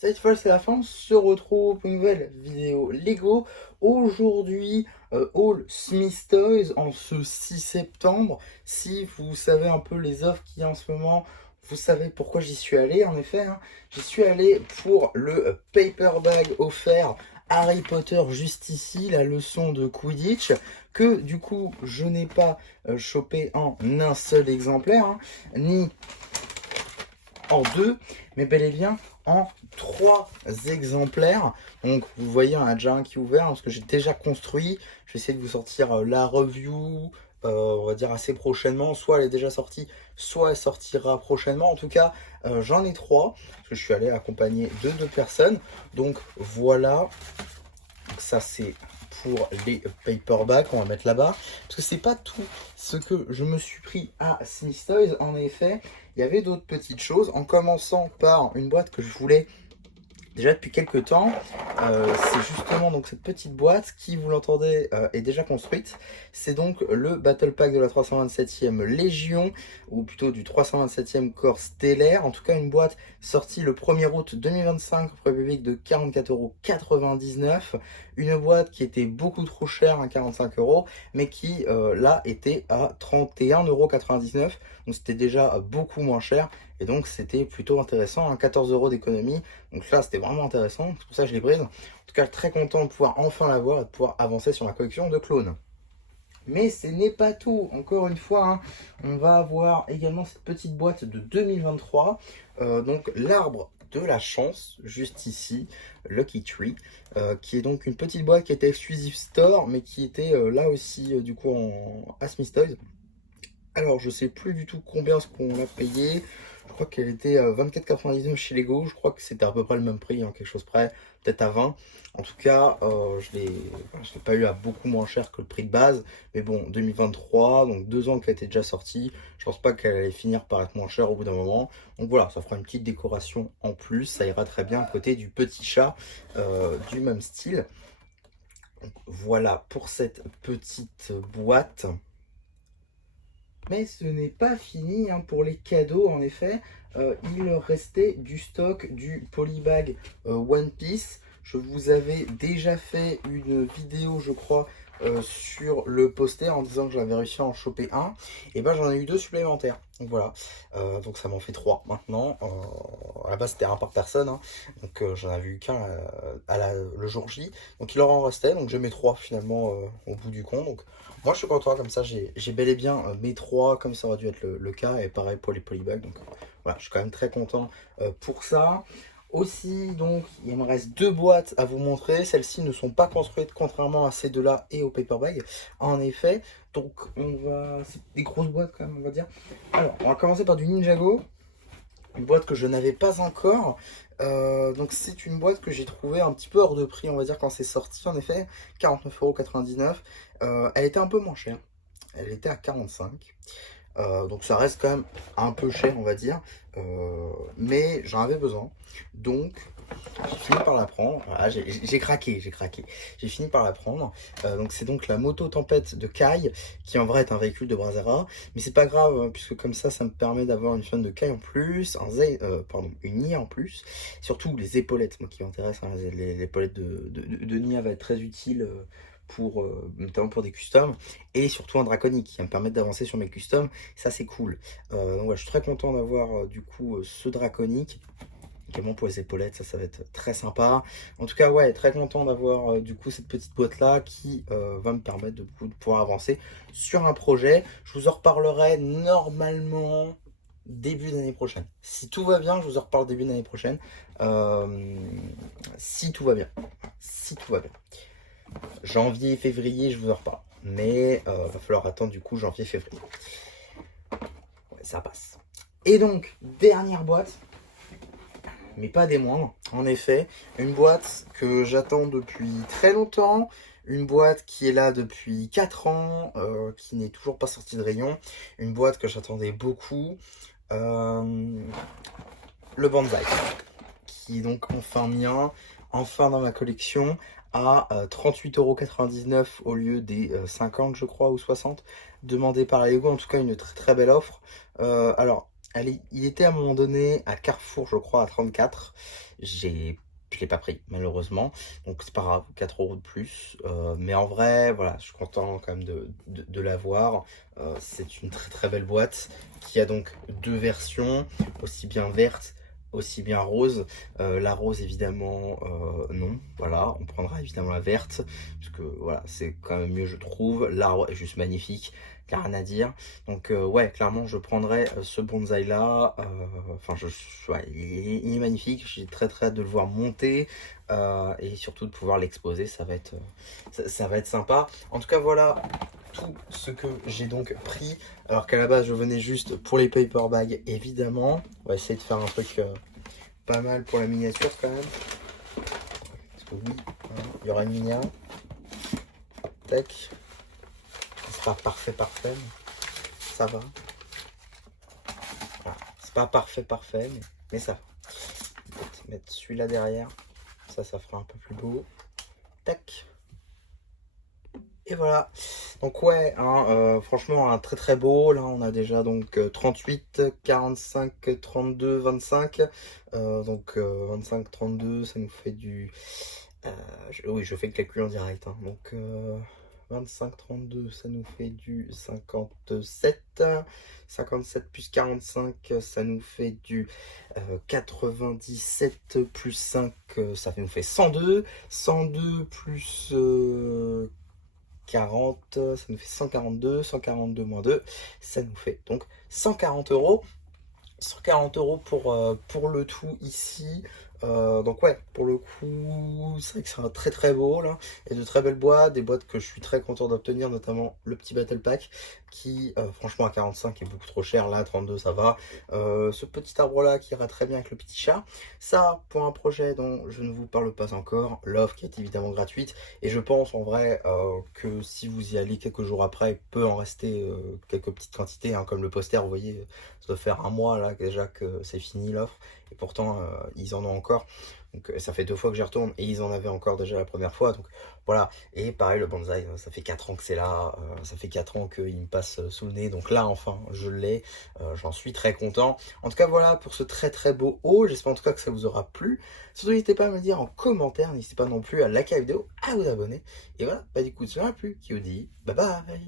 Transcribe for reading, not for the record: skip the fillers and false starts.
Cette fois, c'est la fin. On se retrouve pour une nouvelle vidéo Lego. Aujourd'hui, All Smith Toys en ce 6 septembre. Si vous savez un peu les offres qu'il y a en ce moment, vous savez pourquoi j'y suis allé. En effet, hein. J'y suis allé pour le paper bag offert Harry Potter juste ici, la leçon de Quidditch, que du coup, je n'ai pas chopé en un seul exemplaire, hein, ni en deux, mais bel et bien en trois exemplaires. Donc vous voyez, on a déjà un qui est ouvert, hein, parce que j'ai déjà construit. Je vais essayer de vous sortir la review, on va dire assez prochainement. Soit elle est déjà sortie, soit elle sortira prochainement. En tout cas, j'en ai trois, parce que je suis allé accompagner de deux personnes. Donc voilà, ça c'est pour les paperbacks, on va mettre là-bas. Parce que c'est pas tout ce que je me suis pris à Smith Toys. En effet, il y avait d'autres petites choses. En commençant par une boîte que je voulais déjà depuis quelques temps. C'est justement donc cette petite boîte qui, vous l'entendez, est déjà construite. C'est donc le Battle Pack de la 327e Légion, ou plutôt du 327e Corps Stellaire. En tout cas, une boîte sortie le 1er août 2025 au prix public de 44,99 €. Une boîte qui était beaucoup trop chère, à 45 €, mais qui là était à 31,99 €. Donc c'était déjà beaucoup moins cher. Et donc c'était plutôt intéressant, hein, 14 € d'économie. Donc là c'était vraiment intéressant, c'est pour ça que je l'ai prise. En tout cas très content de pouvoir enfin l'avoir et de pouvoir avancer sur ma collection de clones. Mais ce n'est pas tout, encore une fois, hein, on va avoir également cette petite boîte de 2023, donc l'arbre de la chance, juste ici, Lucky Tree, qui est donc une petite boîte qui était exclusive store, mais qui était là aussi du coup en à Smith Toys. Alors, je sais plus du tout combien ce qu'on l'a payé. Je crois qu'elle était à 24,99 chez Lego. Je crois que c'était à peu près le même prix, hein, quelque chose près, peut-être à 20. En tout cas, je l'ai pas eu à beaucoup moins cher que le prix de base. Mais bon, 2023, donc 2 ans qu'elle était déjà sortie. Je pense pas qu'elle allait finir par être moins chère au bout d'un moment. Donc voilà, ça fera une petite décoration en plus. Ça ira très bien à côté du petit chat du même style. Donc voilà pour cette petite boîte. Mais ce n'est pas fini, hein, pour les cadeaux, en effet. Il restait du stock du Polybag One Piece. Je vous avais déjà fait une vidéo, je crois, sur le poster en disant que j'avais réussi à en choper un. Et ben j'en ai eu deux supplémentaires. Donc voilà. Donc ça m'en fait trois maintenant. À la base c'était un par personne, hein. Donc j'en avais eu qu'un le jour J. Donc il leur en restait. Donc j'ai mes trois finalement au bout du compte. Donc moi je suis content, comme ça j'ai bel et bien mes trois, comme ça aurait dû être le cas. Et pareil pour les polybags. Donc voilà, je suis quand même très content pour ça. Aussi, donc, il me reste deux boîtes à vous montrer. Celles-ci ne sont pas construites, contrairement à ces deux-là et au paperback. En effet, donc, c'est des grosses boîtes quand même, on va dire. Alors, on va commencer par du Ninjago. Une boîte que je n'avais pas encore. Donc, c'est une boîte que j'ai trouvée un petit peu hors de prix, on va dire, quand c'est sorti. En effet, 49,99 €. Elle était un peu moins chère. Elle était à 45. Donc ça reste quand même un peu cher, on va dire, mais j'en avais besoin, donc j'ai fini par la prendre. Voilà, j'ai craqué, j'ai fini par la prendre. Donc c'est donc la moto Tempête de Kai, qui en vrai est un véhicule de Brazera, mais c'est pas grave, hein, puisque comme ça me permet d'avoir une fun de Kai en plus, une Nia en plus, surtout les épaulettes, moi qui m'intéresse, hein, les épaulettes de Nia va être très utile pour, notamment pour des customs, et surtout un draconique qui va me permettre d'avancer sur mes customs. Ça c'est cool. Donc voilà, je suis très content d'avoir du coup ce draconique également pour les épaulettes. Ça va être très sympa. En tout cas, ouais, très content d'avoir du coup cette petite boîte là qui va me permettre de pouvoir avancer sur un projet. Je vous en reparlerai normalement début d'année prochaine. Si tout va bien, je vous en reparle début d'année prochaine. Si tout va bien, si tout va bien, janvier, février, je vous en reparle. Mais va falloir attendre du coup janvier, février. Ouais, ça passe. Et donc, dernière boîte, mais pas des moindres. En effet, une boîte que j'attends depuis très longtemps. Une boîte qui est là depuis 4 ans, qui n'est toujours pas sortie de rayon. Une boîte que j'attendais beaucoup. Le Banzai, qui est donc enfin mien, enfin dans ma collection, à 38,99 € au lieu des 50, je crois, ou 60 demandés par Lego. En tout cas, une très très belle offre. Alors, Allez, il était à un moment donné à Carrefour, je crois, à 34. Je l'ai pas pris, malheureusement. Donc c'est pas grave, 4 euros de plus. Mais en vrai, voilà, je suis content quand même de l'avoir. C'est une très très belle boîte qui a donc deux versions, aussi bien verte, aussi bien rose. La rose, évidemment, non. Voilà, on prendra évidemment la verte, parce que voilà, c'est quand même mieux, je trouve. L'arbre est juste magnifique, y a rien à dire. Donc ouais, clairement, je prendrais ce bonsaï là. Enfin, ouais, il est magnifique. J'ai très très hâte de le voir monter et surtout de pouvoir l'exposer. Ça va être sympa. En tout cas, voilà tout ce que j'ai donc pris. Alors qu'à la base, je venais juste pour les paper bags, évidemment. On va essayer de faire un truc pas mal pour la miniature quand même. Parce que oui, hein, il y aura une minia. Tac. C'est pas parfait, parfait, mais ça va. Voilà. C'est pas parfait, parfait, mais ça va. Peut-être mettre celui-là derrière. Ça fera un peu plus beau. Tac. Et voilà. Donc ouais, hein, franchement, un très très beau. Là, on a déjà donc 38, 45, 32, 25. Donc 25, 32, ça nous fait du... oui, je fais le calcul en direct. Hein. Donc 25, 32, ça nous fait du 57. 57 plus 45, ça nous fait du 97 plus 5, ça nous fait 102. 102 plus 40, ça nous fait 142. 142 moins 2, ça nous fait donc 140 euros. 140 euros pour le tout ici. Donc ouais, pour le coup, c'est vrai que c'est un très très beau là. Et de très belles boîtes, des boîtes que je suis très content d'obtenir, notamment le petit Battle Pack qui franchement à 45 est beaucoup trop cher. Là à 32 ça va. Ce petit arbre là qui ira très bien avec le petit chat. Ça pour un projet dont je ne vous parle pas encore, l'offre qui est évidemment gratuite. Et je pense en vrai que si vous y allez quelques jours après, il peut en rester quelques petites quantités, hein, comme le poster, vous voyez, ça doit faire un mois là déjà que c'est fini l'offre. Et pourtant, ils en ont encore. Donc ça fait 2 fois que j'y retourne et ils en avaient encore déjà la première fois. Donc voilà. Et pareil, le bonsaï, ça fait 4 ans que c'est là. Ça fait 4 ans qu'il me passe sous le nez. Donc là, enfin, je l'ai. J'en suis très content. En tout cas, voilà pour ce très très beau haul. J'espère en tout cas que ça vous aura plu. Surtout, n'hésitez pas à me le dire en commentaire. N'hésitez pas non plus à liker la vidéo, à vous abonner. Et voilà, bah du coup, si ça m'a plu, qui vous dit bye bye.